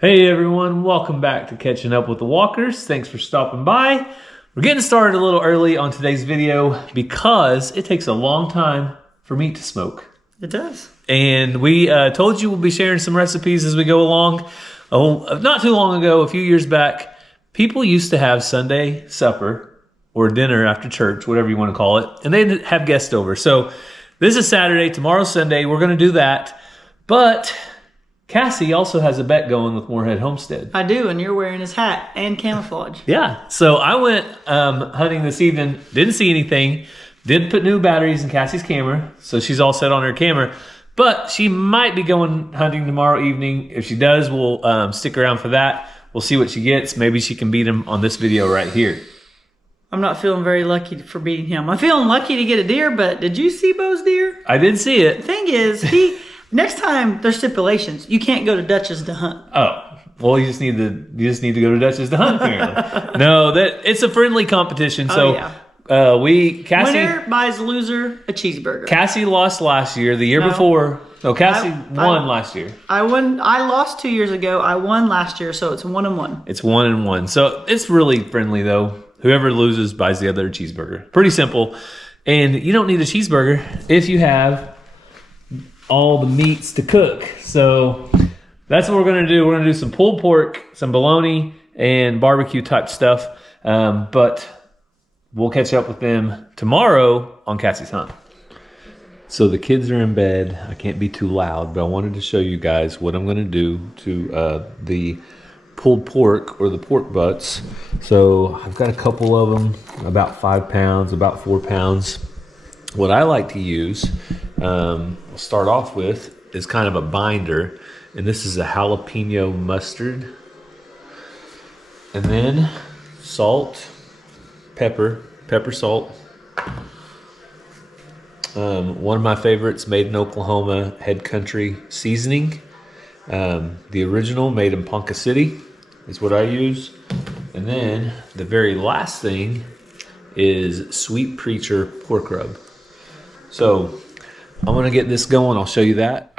Hey everyone, welcome back to Catching Up with the Walkers. Thanks for stopping by. We're getting started a little early on today's video because it takes a long time for meat to smoke. It does. And we told you we'll be sharing some recipes as we go along. Not too long ago, a few years back, people used to have Sunday supper or dinner after church, whatever you want to call it, and they'd have guests over. So this is Saturday, tomorrow's Sunday, we're going to do that. But Cassie also has a bet going with Moorhead Homestead. I do, and you're wearing his hat and camouflage. Yeah, so I went hunting this evening, didn't see anything, did put new batteries in Cassie's camera, so she's all set on her camera, but she might be going hunting tomorrow evening. If she does, we'll stick around for that. We'll see what she gets. Maybe she can beat him on this video right here. I'm not feeling very lucky for beating him. I'm feeling lucky to get a deer, but did you see Bo's deer? I did see it. The thing is, next time there's stipulations. You can't go to Dutch's to hunt. Oh, well, you just need to go to Dutch's to hunt. Apparently, no, it's a friendly competition. So, yeah. Cassie winner buys loser a cheeseburger. Cassie lost last year. The year before, no, Cassie won last year. I won. I lost 2 years ago. I won last year, so it's 1-1. It's 1-1. So it's really friendly though. Whoever loses buys the other a cheeseburger. Pretty simple, and you don't need a cheeseburger if you have all the meats to cook. So that's what we're going to do. We're going to do some pulled pork, some bologna, and barbecue type stuff. But we'll catch up with them tomorrow on Cassie's hunt. So the kids are in bed. I can't be too loud, but I wanted to show you guys what I'm going to do to the pulled pork or the pork butts. So I've got a couple of them, about 5 pounds, about 4 pounds. What I like to use, we'll start off with, is kind of a binder. And this is a jalapeno mustard. And then salt, pepper, salt. One of my favorites, made in Oklahoma, Head Country seasoning. The original, made in Ponca City, is what I use. And then the very last thing is Sweet Preacher pork rub. So I'm gonna get this going. I'll show you that.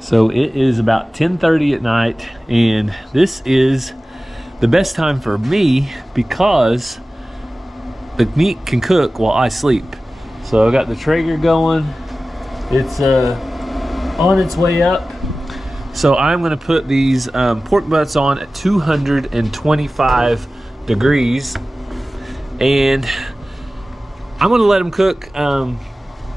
So it is about 10:30 at night, and this is the best time for me because the meat can cook while I sleep. So I got the Traeger going. It's on its way up. So I'm gonna put these pork butts on at 225 degrees, and I'm gonna let them cook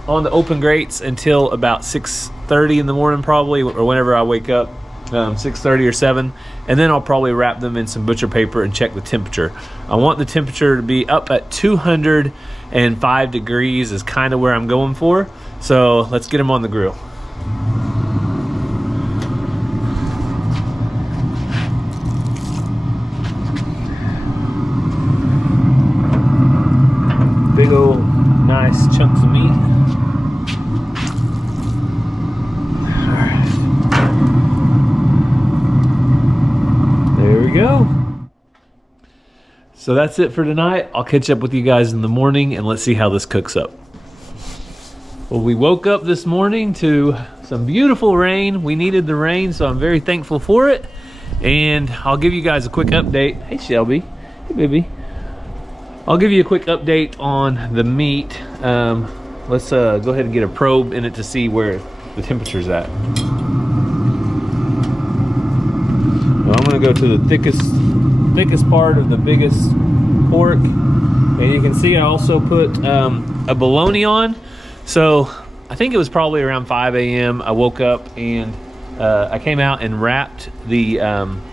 on the open grates until about 6:30 in the morning probably, or whenever I wake up, 6:30 or 7, and then I'll probably wrap them in some butcher paper and check the temperature. I want the temperature to be up at 205 degrees is kind of where I'm going for. So let's get them on the grill. Big old nice chunks of meat. Alright. There we go. So that's it for tonight. I'll catch up with you guys in the morning and let's see how this cooks up. Well, we woke up this morning to some beautiful rain. We needed the rain, so I'm very thankful for it. And I'll give you guys a quick update. Hey, Shelby. Hey, baby. I'll give you a quick update on the meat. Let's go ahead and get a probe in it to see where the temperature's at. Well, I'm gonna go to the thickest part of the biggest pork. And you can see I also put a bologna on. So I think it was probably around 5 a.m. I woke up and I came out and wrapped the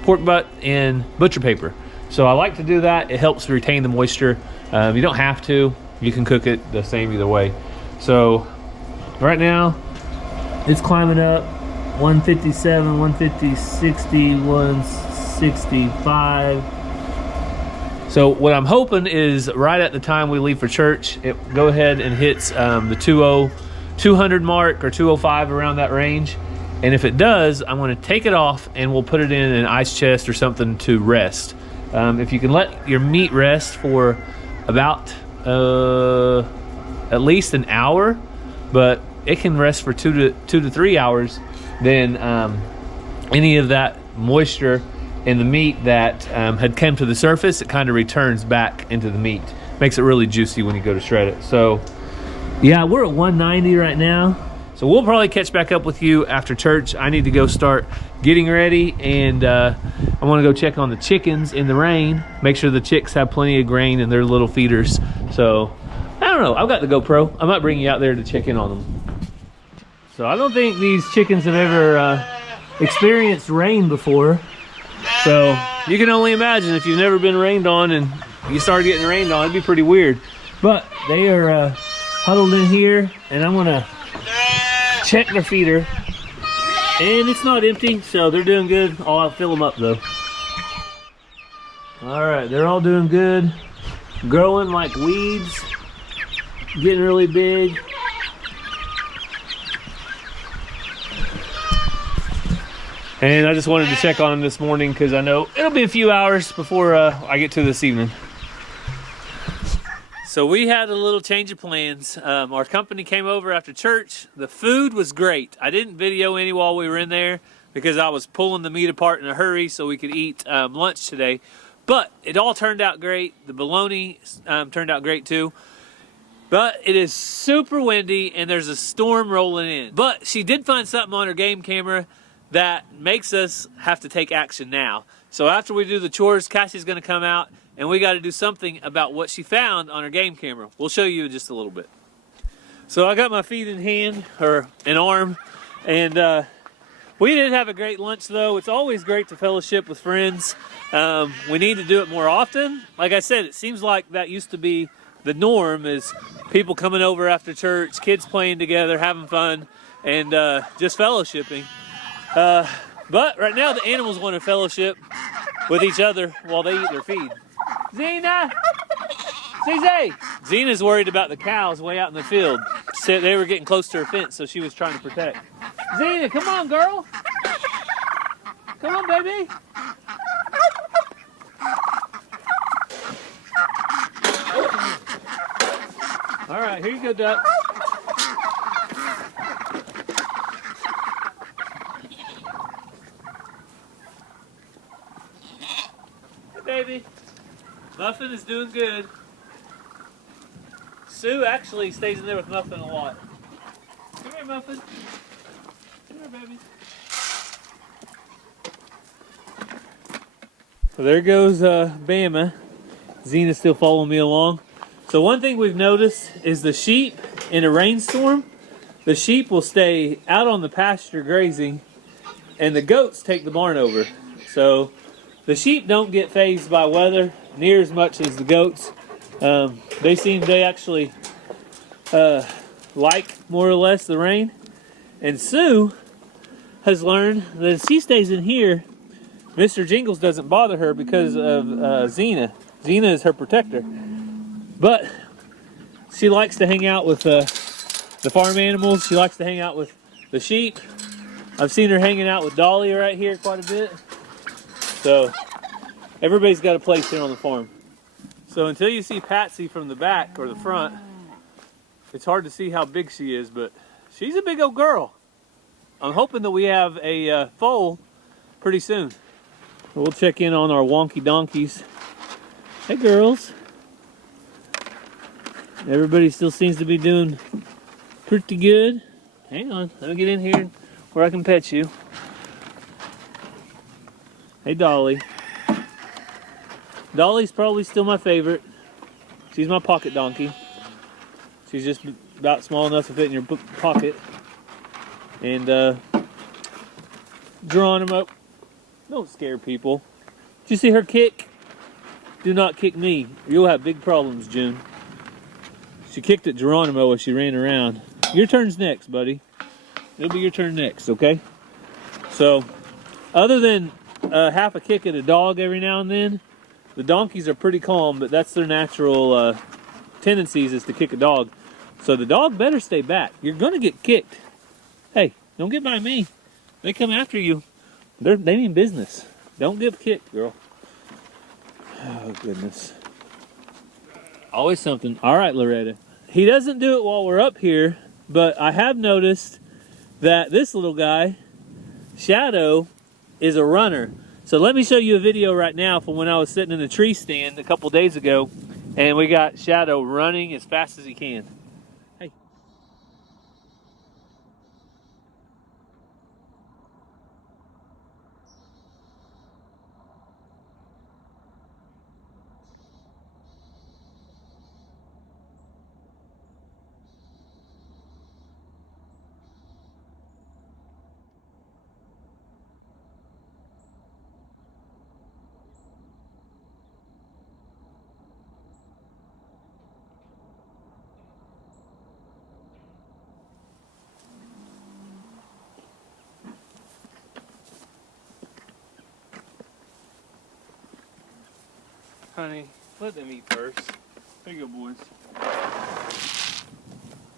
pork butt in butcher paper. So I like to do that. It helps retain the moisture. You don't have to. You can cook it the same either way. So right now it's climbing up 157, 150, 60, 165. So what I'm hoping is right at the time we leave for church, it go ahead and hits the 200 mark or 205, around that range. And if it does, I'm going to take it off and we'll put it in an ice chest or something to rest. If you can let your meat rest for about at least an hour, but it can rest for 2 to 3 hours, then any of that moisture in the meat that had come to the surface, it kind of returns back into the meat. Makes it really juicy when you go to shred it. So yeah, we're at 190 right now. So we'll probably catch back up with you after church. I need to go start getting ready, and I want to go check on the chickens in the rain, make sure the chicks have plenty of grain in their little feeders. So I don't know, I've got the GoPro. I might bring you out there to check in on them. So I don't think these chickens have ever experienced rain before. So you can only imagine if you've never been rained on and you start getting rained on, it'd be pretty weird. But they are huddled in here, and I'm gonna check their feeder, and it's not empty, so they're doing good. I'll fill them up though. All right, they're all doing good, growing like weeds, getting really big. And I just wanted to check on them this morning because I know it'll be a few hours before I get to this evening. So we had a little change of plans. Our company came over after church. The food was great. I didn't video any while we were in there because I was pulling the meat apart in a hurry so we could eat lunch today. But it all turned out great. The bologna turned out great too. But it is super windy and there's a storm rolling in. But she did find something on her game camera that makes us have to take action now. So after we do the chores, Cassie's gonna come out and we got to do something about what she found on her game camera. We'll show you in just a little bit. So I got my feet in hand, or an arm, and we did have a great lunch though. It's always great to fellowship with friends. We need to do it more often. Like I said, it seems like that used to be the norm, is people coming over after church, kids playing together, having fun, and just fellowshipping. But right now the animals want to fellowship with each other while they eat their feed. Zena! Zay! Zena's worried about the cows way out in the field. So they were getting close to her fence, so she was trying to protect. Zena, come on, girl! Come on, baby! All right, here you go, duck. Hey, baby. Muffin is doing good. Sue actually stays in there with Muffin a lot. Come here, Muffin. Come here, baby. So there goes Bama. Zena's still following me along. So one thing we've noticed is the sheep in a rainstorm, the sheep will stay out on the pasture grazing, and the goats take the barn over. So the sheep don't get fazed by weather near as much as the goats. They actually like more or less the rain. And Sue has learned that if she stays in here, Mr. Jingles doesn't bother her because of Xena. Xena is her protector. But she likes to hang out with the farm animals. She likes to hang out with the sheep. I've seen her hanging out with Dolly right here quite a bit. So everybody's got a place here on the farm. So until you see Patsy from the back or the front, it's hard to see how big she is, but she's a big old girl. I'm hoping that we have a foal pretty soon. We'll check in on our wonky donkeys. Hey girls. Everybody still seems to be doing pretty good. Hang on, let me get in here where I can pet you. Hey Dolly. Dolly's probably still my favorite. She's my pocket donkey. She's just about small enough to fit in your pocket. And Geronimo, don't scare people. Did you see her kick? Do not kick me. You'll have big problems, June. She kicked at Geronimo as she ran around. Your turn's next, buddy. It'll be your turn next, okay? So, other than half a kick at a dog every now and then, the donkeys are pretty calm, but that's their natural tendencies is to kick a dog. So the dog better stay back. You're gonna get kicked. Hey, don't get by me. They come after you. They mean business. Don't get kicked, girl. Oh, goodness. Always something. All right, Loretta. He doesn't do it while we're up here, but I have noticed that this little guy, Shadow, is a runner. So let me show you a video right now from when I was sitting in the tree stand a couple days ago, and we got Shadow running as fast as he can. Hey. Honey, let them eat first. Here you go, boys.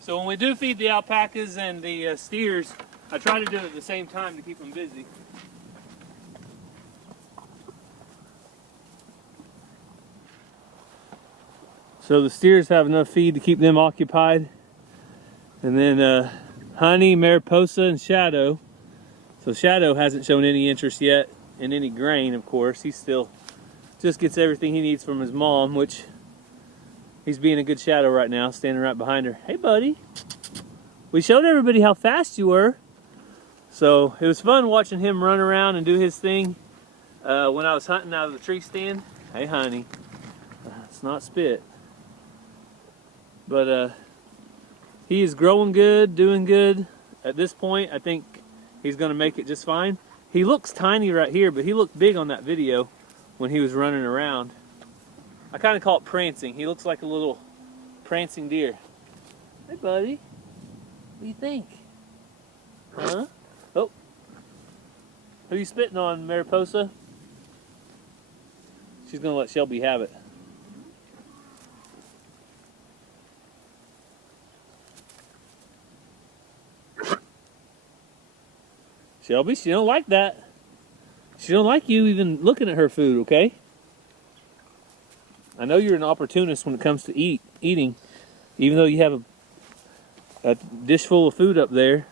So when we do feed the alpacas and the steers, I try to do it at the same time to keep them busy. So the steers have enough feed to keep them occupied. And then Honey, Mariposa, and Shadow. So Shadow hasn't shown any interest yet in any grain, of course. He's still just gets everything he needs from his mom, which he's being a good Shadow right now, standing right behind her. Hey, buddy. We showed everybody how fast you were. So it was fun watching him run around and do his thing when I was hunting out of the tree stand. Hey, honey. It's not spit. But he is growing good, doing good. At this point, I think he's going to make it just fine. He looks tiny right here, but he looked big on that video when he was running around. I kind of call it prancing. He looks like a little prancing deer. Hey, buddy. What do you think? Huh? Oh. Who are you spitting on, Mariposa? She's going to let Shelby have it. Shelby, she don't like that. She don't like you even looking at her food, okay? I know you're an opportunist when it comes to eating. Even though you have a dish full of food up there,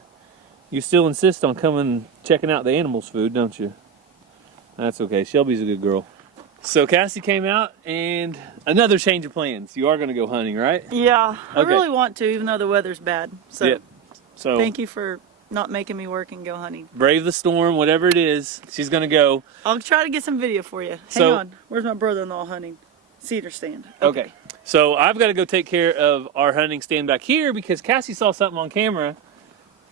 you still insist on coming checking out the animals' food, don't you? That's okay. Shelby's a good girl. So Cassie came out and another change of plans. You are going to go hunting, right? Yeah, I Okay. really want to, even though the weather's bad. So, Yep. So thank you for not making me work and go hunting. brave the storm, whatever it is, she's going to go. I'll try to get some video for you. Hang So- on. Where's my brother-in-law hunting? Cedar stand. Okay. So I've got to go take care of our hunting stand back here because Cassie saw something on camera.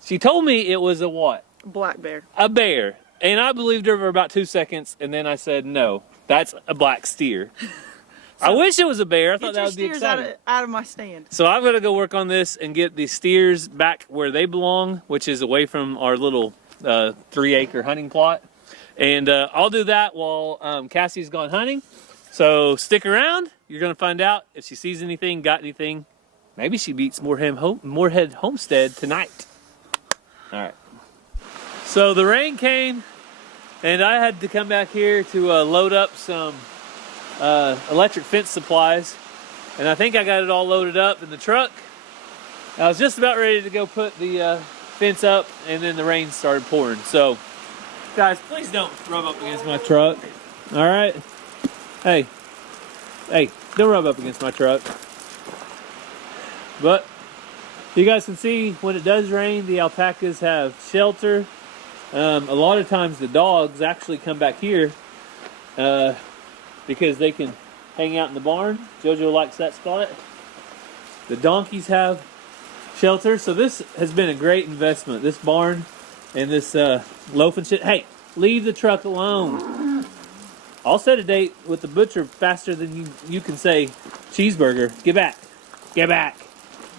She told me it was a what? Black bear. A bear. And I believed her for about 2 seconds, and then I said, no, that's a black steer. I wish it was a bear. I thought that would be exciting. Out of my stand. So I've got to go work on this and get the steers back where they belong, which is away from our little 3-acre hunting plot. And I'll do that while Cassie's gone hunting. So stick around. You're going to find out if she sees anything, got anything. Maybe she beats Moorhead Homestead tonight. All right. So the rain came, and I had to come back here to load up some electric fence supplies. And I think I got it all loaded up in the truck. I was just about ready to go put the fence up, and then the rain started pouring. So, guys, please don't rub up against my truck. All right? Hey, don't rub up against my truck. But you guys can see when it does rain, the alpacas have shelter. A lot of times the dogs actually come back here because they can hang out in the barn. Jojo likes that spot. The donkeys have shelter. So this has been a great investment. This barn and this loaf and shit. Hey, leave the truck alone. I'll set a date with the butcher faster than you can say cheeseburger. Get back. Get back.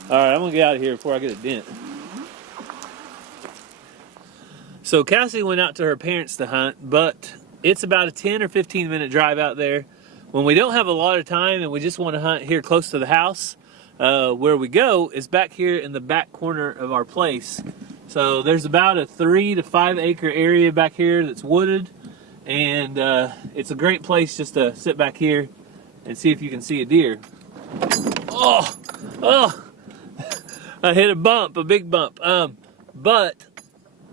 All right, I'm going to get out of here before I get a dent. So Cassie went out to her parents to hunt, but it's about a 10 or 15 minute drive out there. When we don't have a lot of time and we just want to hunt here close to the house, where we go is back here in the back corner of our place. So there's about a 3 to 5 acre area back here that's wooded, and it's a great place just to sit back here and see if you can see a deer. Oh, I hit a big bump. But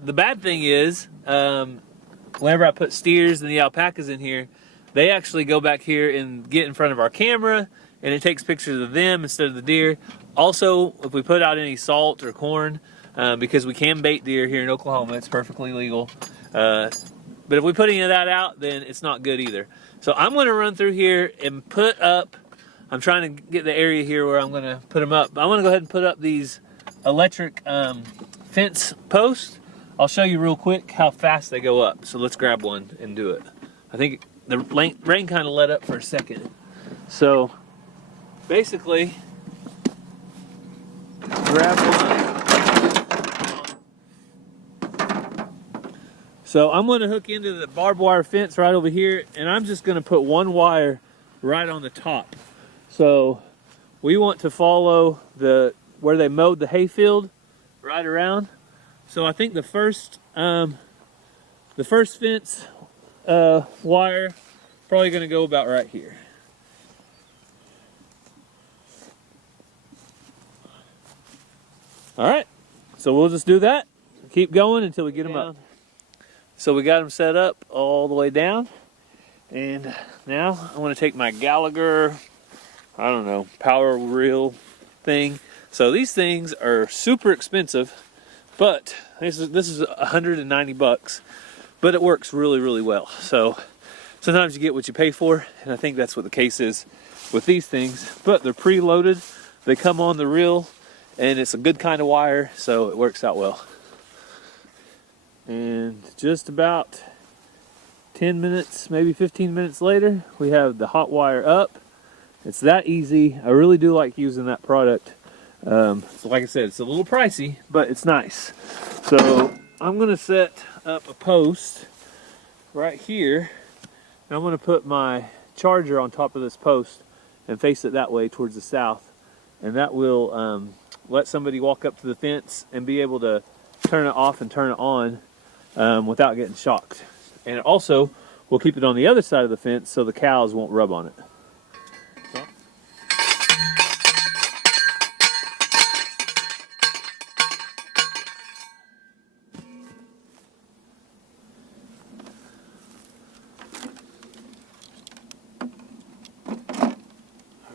the bad thing is, whenever I put steers and the alpacas in here, they actually go back here and get in front of our camera, and it takes pictures of them instead of the deer. Also, if we put out any salt or corn, because we can bait deer here in Oklahoma, it's perfectly legal. But if we put any of that out, then it's not good either. So I'm going to run through here and put up, I'm trying to get the area here where I'm going to put them up. I'm going to go ahead and put up these electric fence posts. I'll show you real quick how fast they go up. So let's grab one and do it. I think the rain kind of let up for a second. So basically, grab one. So I'm going to hook into the barbed wire fence right over here, and I'm just going to put one wire right on the top. So we want to follow where they mowed the hayfield right around. So I think the first fence wire probably going to go about right here. All right, so we'll just do that. Keep going until we get them up. So we got them set up all the way down, and now I want to take my Gallagher, I don't know, power reel thing. So these things are super expensive, but this is $190, but it works really, really well. So sometimes you get what you pay for, and I think that's what the case is with these things. But they're pre-loaded, they come on the reel, and it's a good kind of wire, so it works out well. And just about 10 minutes, maybe 15 minutes later, we have the hot wire up. It's that easy. I really do like using that product. So like I said, it's a little pricey, but it's nice. So I'm going to set up a post right here. And I'm going to put my charger on top of this post and face it that way towards the south. And that will let somebody walk up to the fence and be able to turn it off and turn it on without getting shocked. And it also will keep it on the other side of the fence so the cows won't rub on it.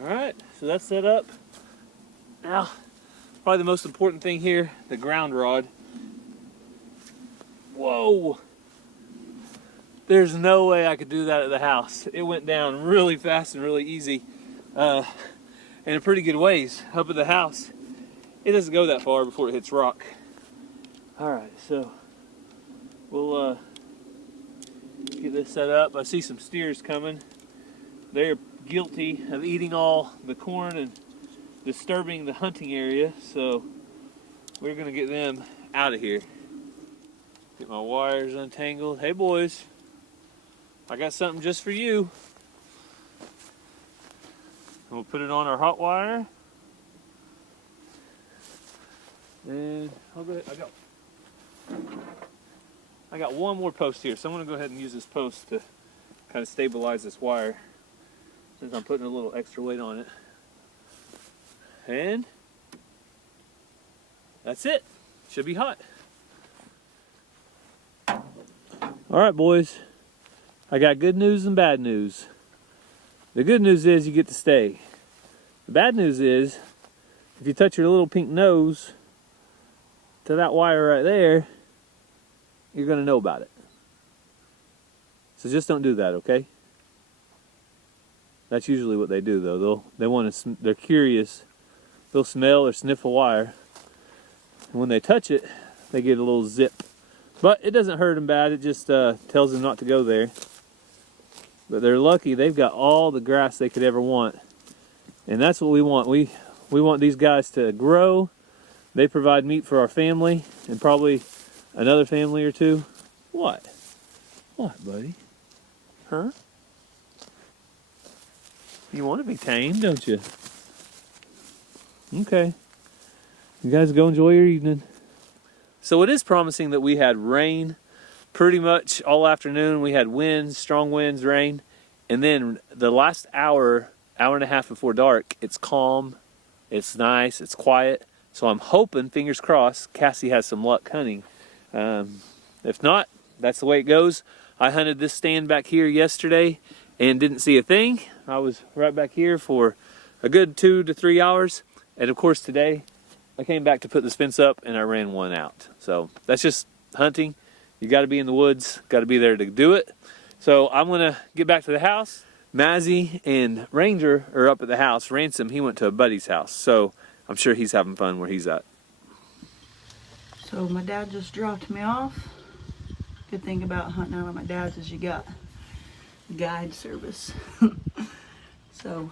Alright, so that's set up. Now, probably the most important thing here, the ground rod. Whoa! There's no way I could do that at the house. It went down really fast and really easy. And and a pretty good ways up at the house. It doesn't go that far before it hits rock. All right, so we'll get this set up. I see some steers coming. They're guilty of eating all the corn and disturbing the hunting area, so we're gonna get them out of here. Get my wires untangled. Hey boys, I got something just for you. We'll put it on our hot wire. And I'll go ahead. I got one more post here, so I'm gonna go ahead and use this post to kind of stabilize this wire since I'm putting a little extra weight on it. And that's it. Should be hot. All right, boys. I got good news and bad news. The good news is you get to stay. The bad news is if you touch your little pink nose to that wire right there, you're going to know about it. So just don't do that, okay? That's usually what they do, though. They're curious. They'll smell or sniff a wire, and when they touch it, they get a little zip. But it doesn't hurt them bad. It just tells them not to go there. But they're lucky. They've got all the grass they could ever want, and that's what we want. We want these guys to grow. They provide meat for our family and probably another family or two. What? What, buddy? Huh? You want to be tamed, don't you? Okay. You guys go enjoy your evening. So it is promising that we had rain pretty much all afternoon. We had winds, strong winds, rain. And then the last hour and a half before dark, it's calm, it's nice, it's quiet. So I'm hoping, fingers crossed, Cassie has some luck hunting. If not, that's the way it goes. I hunted this stand back here yesterday and didn't see a thing. I was right back here for a good 2 to 3 hours. And of course today, I came back to put this fence up and I ran one out. So that's just hunting. You got to be in the woods, got to be there to do it. So I'm going to get back to the house. Mazzy and Ranger are up at the house. Ransom, he went to a buddy's house. So I'm sure he's having fun where he's at. So my dad just dropped me off. Good thing about hunting out with my dad's is you got guide service. So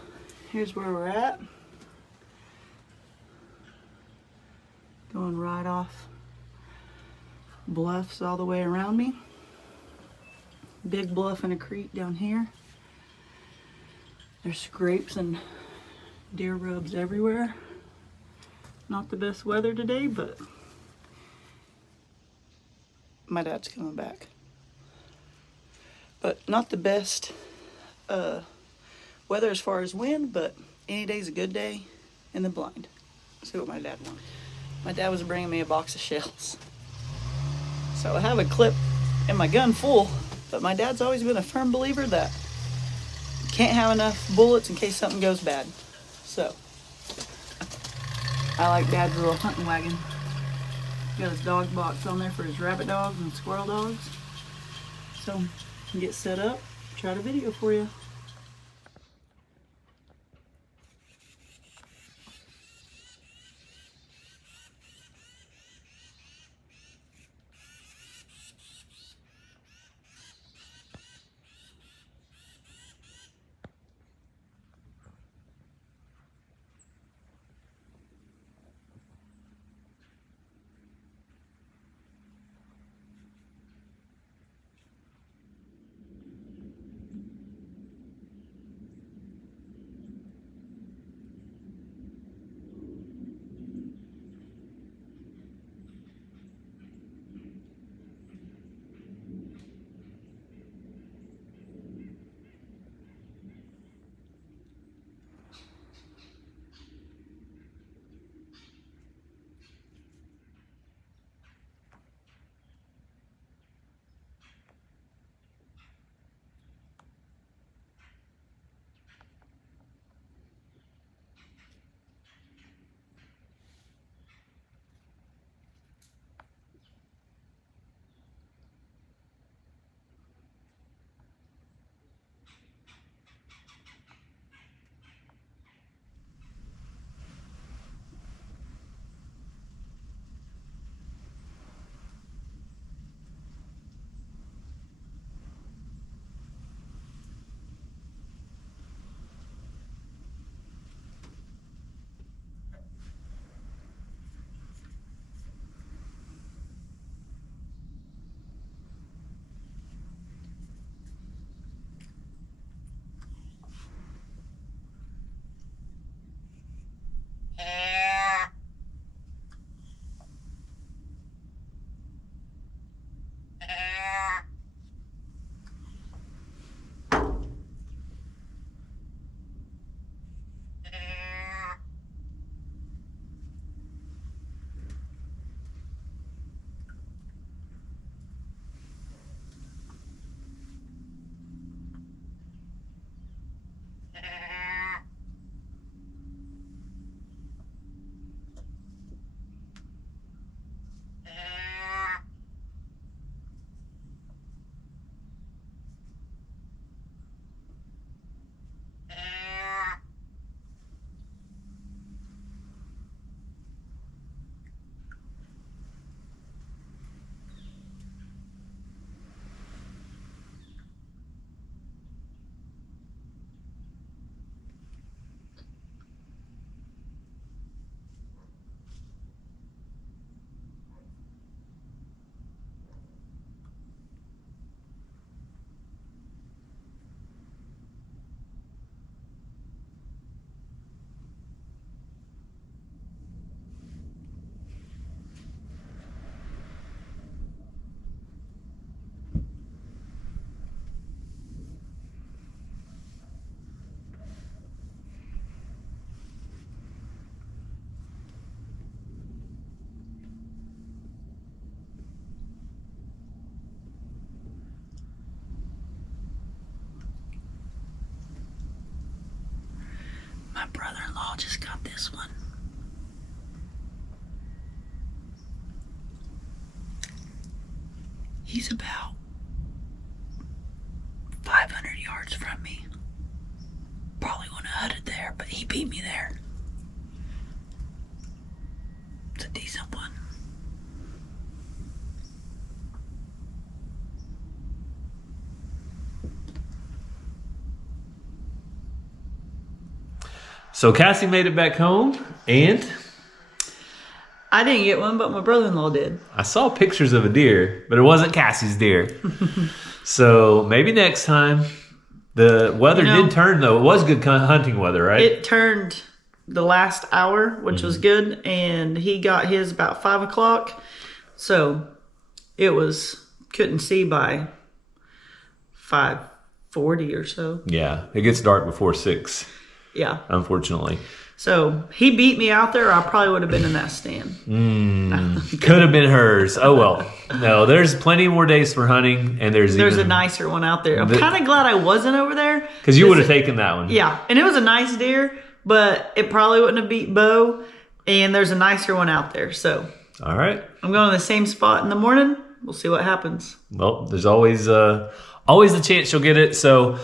here's where we're at. Going right off bluffs all the way around me. Big bluff and a creek down here. There's scrapes and deer rubs everywhere. Not the best weather today, but my dad's coming back. But not the best weather as far as wind, but any day's a good day in the blind. See what my dad wants. My dad was bringing me a box of shells. So I have a clip in my gun full, but my dad's always been a firm believer that you can't have enough bullets in case something goes bad. So I like Dad's little hunting wagon. Got his dog box on there for his rabbit dogs and squirrel dogs. So I can get set up, try to video for you. this one. He's about 500 yards from me. Probably wouldn't have hunted there, but he beat me there. It's a decent one. So Cassie made it back home, and I didn't get one, but my brother-in-law did. I saw pictures of a deer, but it wasn't Cassie's deer. So maybe next time. The weather did turn, though. It was good hunting weather, right? It turned the last hour, which was good, and he got his about 5 o'clock. So it was, couldn't see by 5:40 or so. Yeah, it gets dark before 6. Yeah. Unfortunately. So he beat me out there. I probably would have been in that stand. Could have been hers. Oh, well. No, there's plenty more days for hunting, and there's a nicer one out there. I'm kind of glad I wasn't over there. Because you would have taken that one. Yeah, and it was a nice deer, but it probably wouldn't have beat Bo, and there's a nicer one out there. So all right. I'm going to the same spot in the morning. We'll see what happens. Well, there's always the chance you'll get it. So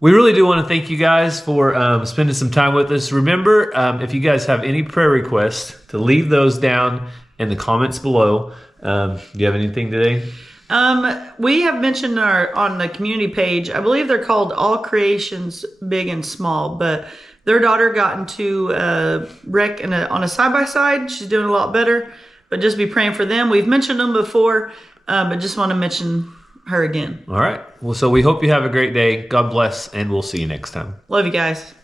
we really do want to thank you guys for spending some time with us. Remember, if you guys have any prayer requests, to leave those down in the comments below. Do you have anything today? We have mentioned on the community page, I believe they're called All Creations Big and Small, but their daughter got into a wreck on a side-by-side. She's doing a lot better, but just be praying for them. We've mentioned them before, but just want to mention her again. All right. Well, so we hope you have a great day. God bless, and we'll see you next time. Love you guys.